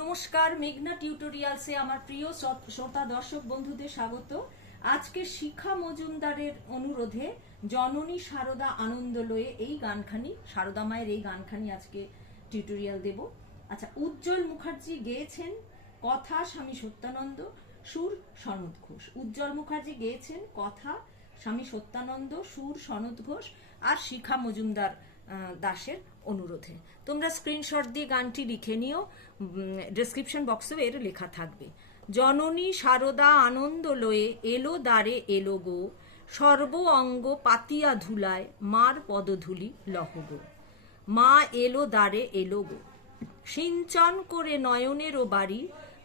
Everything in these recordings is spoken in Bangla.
নমস্কার, মেঘনা টিউটোরিয়ালসে আমার প্রিয় শ্রোতা দর্শক বন্ধুদের স্বাগত। আজকে শিখা মজুমদারের অনুরোধে জননী শারদা আনন্দলয়ে এই গানখানি, শারদা মায়ের এই গানখানি আজকে টিউটোরিয়াল দেব। আচ্ছা, উজ্জ্বল মুখার্জি গেয়েছেন কথা, স্বামী সত্যানন্দ, সুর সনদ ঘোষ। উজ্জ্বল মুখার্জি গেয়েছেন কথা, স্বামী সত্যানন্দ, সুর সনদ ঘোষ আর শিখা মজুমদার দাসের অনুরোধে। তোমরা স্ক্রিনশট দিয়ে গানটি লিখে নিও, ডেসক্রিপশন বক্সেও এর লেখা থাকবে। জননী শারদা আনন্দ লয়ে এলো দ্বারে এলো গো, সর্ব অঙ্গ পাতিয়া ধুলায় মার পদধূলি লহ গো। মা এলো দ্বারে এলো গো, সিঞ্চন করে নয়নেরও বাড়ি,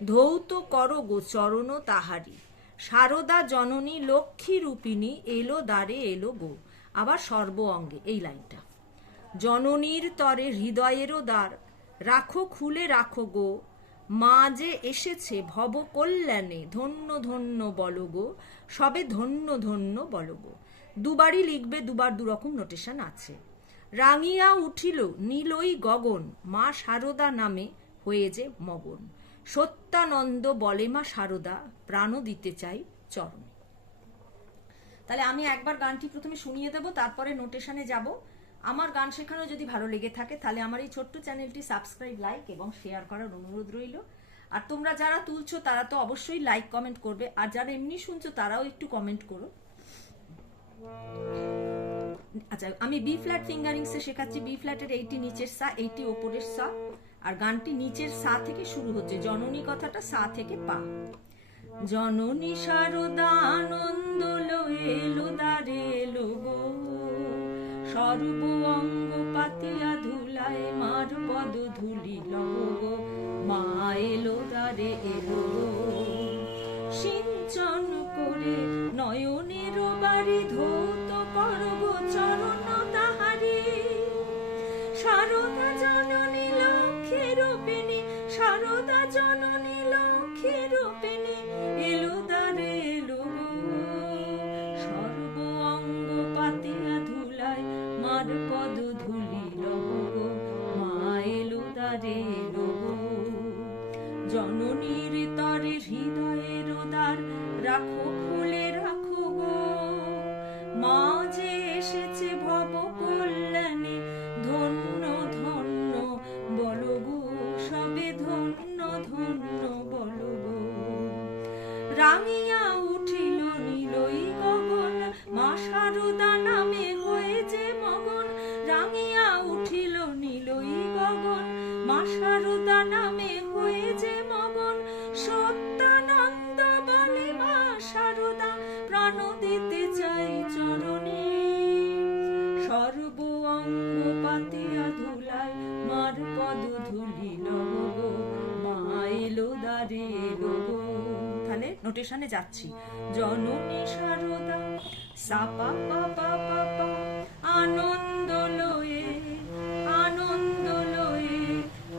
ধৌত কর গো চরণ তাহারি। শারদা জননী লক্ষ্মী রূপিণী এলো দ্বারে এলো গো। আবার সর্ব অঙ্গে এই লাইনটা। জননীর তরে হৃদয়েরও দ্বার, রাখো খুলে রাখো গো। মা যে এসেছে ভব কল্যাণে, ধন্য ধন্য বলো গো। সবে ধন্য ধন্য বলো গো। দুবারই লিখবে, দুবার দুরকম নোটেশন আছে। রাঙিয়া উঠিল নীলই গগন, মা শারদা নামে হয়ে যে মগন। সত্যানন্দ বলে মা শারদা, প্রাণ দিতে চাই চরণে। তাহলে আমি একবার গানটি প্রথমে শুনিয়ে দেব, তারপরে নোটেশনে যাব। আমার গান শেখানো যদি ভালো লেগে থাকে তাহলে আমার এই ছোট্ট চ্যানেলটি সাবস্ক্রাইব, লাইক এবং শেয়ার করার অনুরোধ রইল। আর তোমরা যারা তুলছো তারা তো অবশ্যই লাইক কমেন্ট করবে, আর যারা এমনি শুনছো তারাও একটু কমেন্ট করো। আচ্ছা, আমি বি ফ্ল্যাট ফিঙ্গারিংসে শেখাচ্ছি। বি ফ্ল্যাটের এইটি নিচের সা, এইটি ওপরের সা, আর গানটি নিচের সা থেকে শুরু হচ্ছে। জননী কথাটা সা থেকে পা। জননী শারদা আনন্দ লয়ে এলো দ্বারে এলো গো, সর্ব অঙ্গ পাতিয়া ধুলায় মার পদ ধুলি লহ গো। মা এলো দ্বারে এলো গো, সিঞ্চন করে নয়নের বাড়ি, ধৌত কর গো চরণ তাহারি। শারদা জননী লক্ষ্মী রূপিণী, শারদা জননী লক্ষ্মী রূপিণী এলো দ্বারে এলো গো, সর্ব অঙ্গ পাতিয়া ধুলায় মার পদ ধুলি লহ গো। মা এলো দ্বারে এলো গো, জননীর তরে হৃদয়ের দ্বার, রাখো খুলে রাখো গো। মা যে এসেছে ভব কল্যাণে, ধন্য ধন্য বলো গো। সবে ধন্য ধন্য বলো গো। রাঙিয়া উঠিল নীলই গগন, মা শারদা নামে হয়ে যে মগন। রাঙিয়া উঠিল নীলই গগন, মা শারদা নামে হয়ে যে মগন। সত্যানন্দ বলে মা শারদা, প্রাণ দিতে চাই চরণে। সর্ব অঙ্গ পাতিয়া ধুলায় মার পদ ধুলি লহ গো। মা এলো দ্বারে এলো গো। তাহলে নোটেশনে যাচ্ছি। জননী শারদা সা পা পা পা পা পা, আনন্দ লয়ে আনন্দ লয়ে,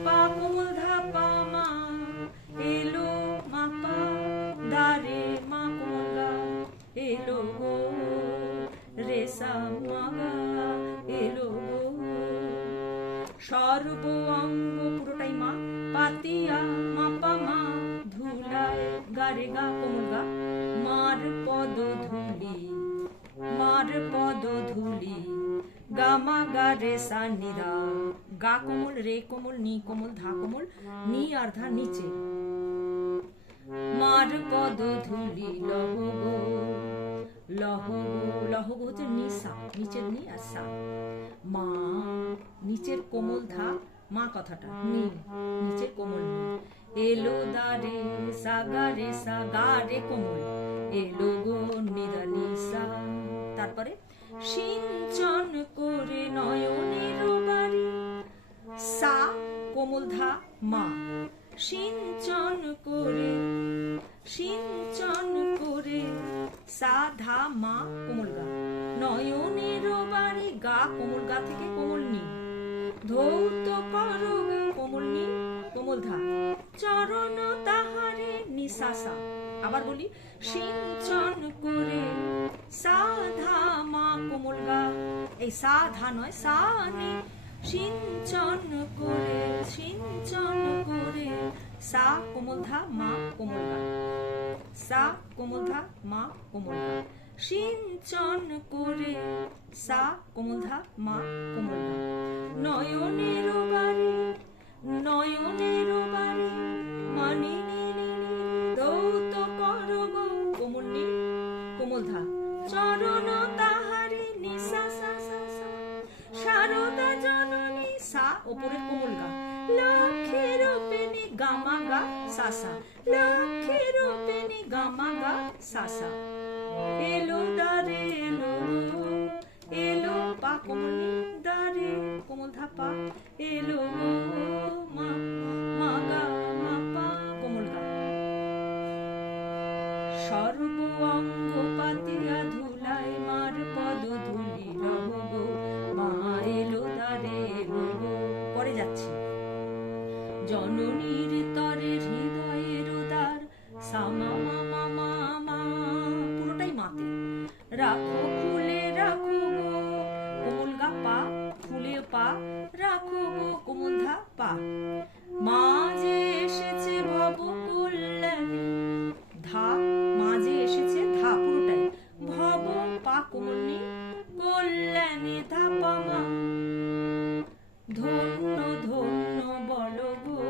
পা কোমল ধা পা মা এলো মা পা দ্বারে মা কোমল গা এলো গো। রে সা মা গা এলো গো। সর্ব অঙ্গ পুরোটাই মা, পাতিয়া মা পা মা ধুলায় গা রে গা কোমল গা, মার পদ ধুলি মার পদ ধুলি। গা মা গা রে সা নিধা, গা কোমল রে কোমল নি কোমল ধা কোমল, নি আর ধা নিচে। মার পদ ধুলি লহ গো লহ গো। লহ গো হচ্ছে নি সা, নিচের নি আর সা। মা নিচের কোমল ধা, মা কথাটা নি, নিচের কোমল নি। এলো দ্বারে সা গা রে সা, গা রে কোমল এলো গো নিদা নি সা। তারপরে সিঞ্চন করে নয়নের বাড়ি, সা কোমল ধা মা। সিঞ্চন করে সিঞ্চন করে সা ধা মা কোমল গা, নয়নের বাড়ি গা কোমল গা থেকে কোমল নি। ধৌত কর কোমল নি কোমল ধা, চরণ তাহারে নি সা সা। আবার বলি, সিঞ্চন করে সা ধা মা কোমল গা, এই সা ধা নয় সা নি। সিঞ্চন করে সা কোমল ধা মা কোমল গা, সা কোমল ধা মা কোমল গা, সিঞ্চন করে সা কোমল ধা মা কোমল গা, নয়নের বাড়ি নয়নের বাড়ি মানি দৌত করব কোমল নি কোমল ধা, চরণ তাহারি নি সা সা সা সা, শারদা জননী সা ওপরের কোমল গা, লক্ষ্মীর পেনি গামা গা সা সা, লক্ষ্মীর পেনি গামা গা সা সা, এলো দারে এলো এলো পা কোমল নি দারে কোমল ধা পা, এলো মা মা গা মা পা কোমল গা, সর্ব অঙ্গ পাতিয়া ধুলাই মার পদ ধুলি রব গো, মা এলো দারে এলো গো। পরে যাচ্ছি, জননীর তরে হৃদয়ের উদার সামা মামা মামা, পুরোটাই মাতে, রাখো খুলে রাখো গো কোমল গা পা, খুলে পা রাখো গো কোমল ধা পা, মা যে এসেছে ভব কল্যাণে ধা, মা যে এসেছে ধা পুরোটাই, ভব পা কোমল নি কল্যাণে ধা পা মা, ধন্য ধন্য বল গো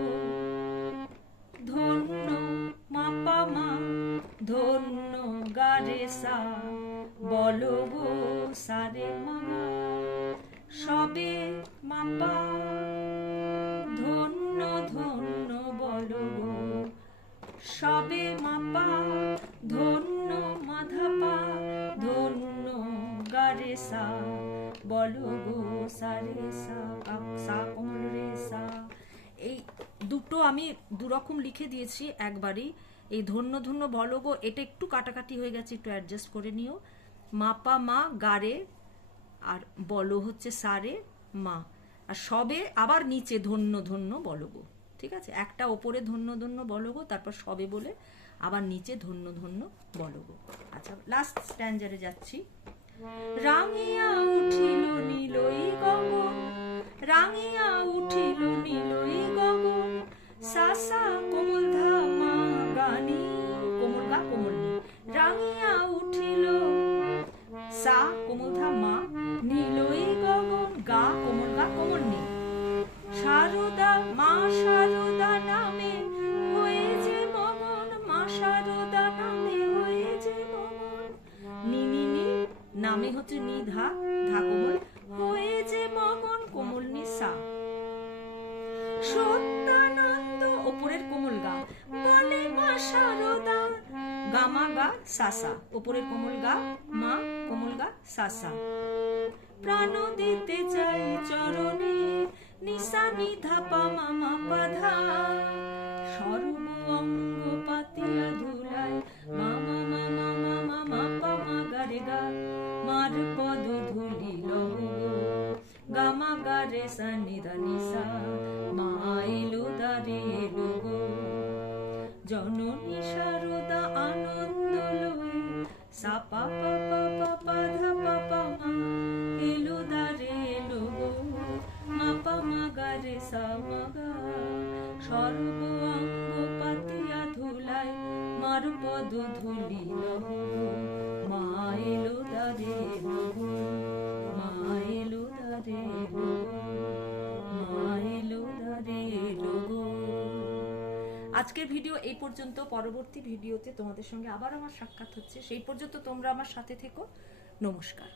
ধন্য মা পা মা, ধন্য গারে সা বল গো সারে মা, সবে মা পা, ধন্য ধন্য বল গো সবে মা পা, ধন্য মাধা পা, ধন্য গারে সা বল গো সারে সা, সা কোমল রে সা। এই দুটো আমি দুরকম লিখে দিয়েছি একবারই, এই ধন্য ধন্য বলো গো এটা একটু কাটাকাটি হয়ে গেছে, একটু অ্যাডজাস্ট করে নিও, মা পা মা গারে আর বলো হচ্ছে সারে মা, আর সবে আবার নিচে ধন্য ধন্য বলো গো, ঠিক আছে, একটা ওপরে ধন্য ধন্য বলো গো, তারপর সবে বলে আবার নিচে ধন্য ধন্য বলো গো। আচ্ছা লাস্ট স্ট্যান্ডারে যাচ্ছি, রাঙিয়া উঠিল নীলই গগন, রাঙিয়া উঠিল নীলই গগন, সা সা কোমল ধা মা গানি কোমল গা কোমল নি, রাঙিয়া উঠিল সা কোমল ধা মা নীলই গগন, গা কোমল গা কোমল নি, শারদা মা শারদা নামে হয়ে যে মগন, মা শারদা নামে হয়ে যে মগন, নি নি নি নামে হচ্ছে নি ধা ধা কোমল, হয়ে যে মগন কোমল নি সা, সত্যানন্দ ওপরের কোমল গা বলে মা শারদা, গামা গা সা সা, ওপরের কোমল গা মা কোমল গা সা সা, প্রাণ দিতে চাই চরণে নিশা নিধা পা মামা পাধা, সর্ব অঙ্গ পাতিয়া ধুলাই মামা মামা মামা মা পা মা গারে গা, মার পদ ধুলি লব গামা গারে সা নিধা নিশা, মা এলো দারে এলো গো, জননী শারদা আনন্দ লয়ে সা পা পা পা পা পা ধা পা পা মা, এলো দারে এলো গো, মা পা মা গারে সা মা গা, সর্ব অঙ্গ পাতিয়া ধুলাই মার পদ ধুলি লব, মা এলো দারে এলো গো, মা এলো দারে এলো গো, মা এলো দারে এলো গো। আজকের ভিডিও এই পর্যন্ত, পরবর্তী ভিডিওতে তোমাদের সঙ্গে আবার আমার সাক্ষাৎ হচ্ছে, সেই পর্যন্ত তোমরা আমার সাথে থেকো, নমস্কার।